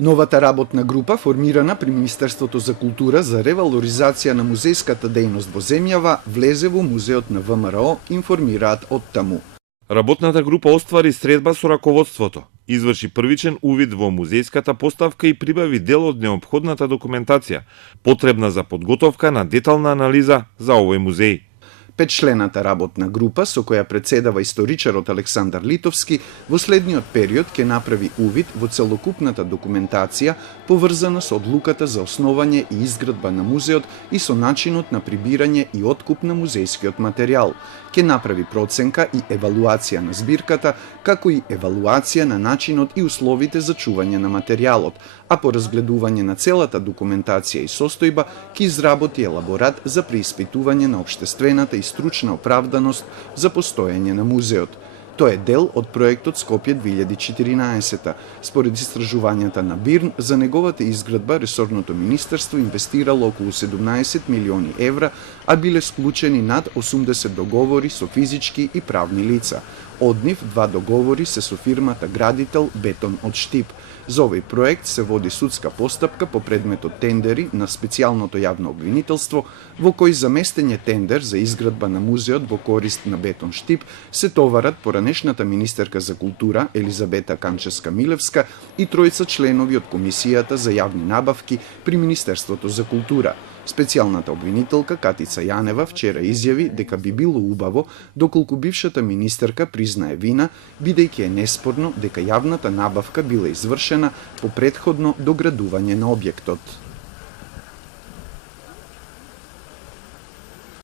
Новата работна група, формирана при Министерството за култура за ревалоризација на музејската дејност во земјава, влезе во музеот на ВМРО, информираат од таму. Работната група оствари средба со раководството, изврши првичен увид во музејската поставка и прибави дел од неопходната документација, потребна за подготовка на детална анализа за овој музеј. Петчлената работна група, со која председава историчарот Александар Литовски, во следниот период ќе направи увид во целокупната документација поврзана со одлуката за основање и изградба на музеот и со начинот на прибирање и откуп на музејскиот материјал. Ќе направи проценка и евалуација на збирката, како и евалуација на начинот и условите за чување на материјалот, а по разгледување на целата документација и состојба ќе изработи елаборат за преиспитување на општествената и стручна оправданост за постоење на музеот. Тоа е дел од проектот Скопје 2014. Според истражувањата на БИРН, за неговата изградба ресорното министерство инвестирало околу 17 милиони евра, а биле склучени над 80 договори со физички и правни лица. Од нив 2 договори се со фирмата градител Бетон од Штип. За овој проект се води судска постапка по предметот тендери на специјалното јавно обвинителство, во кој за местење тендер за изградба на музеот во корист на Бетон Штип се товарат поранешната министерка за култура Елизабета Канчевска-Милевска и тројца членови од Комисијата за јавни набавки при Министерството за култура. Специјалната обвинителка Катица Јанева вчера изјави дека би било убаво доколку бившата министерка признае вина, бидејќи е неспорно дека јавната набавка била извршена по претходно доградување на објектот.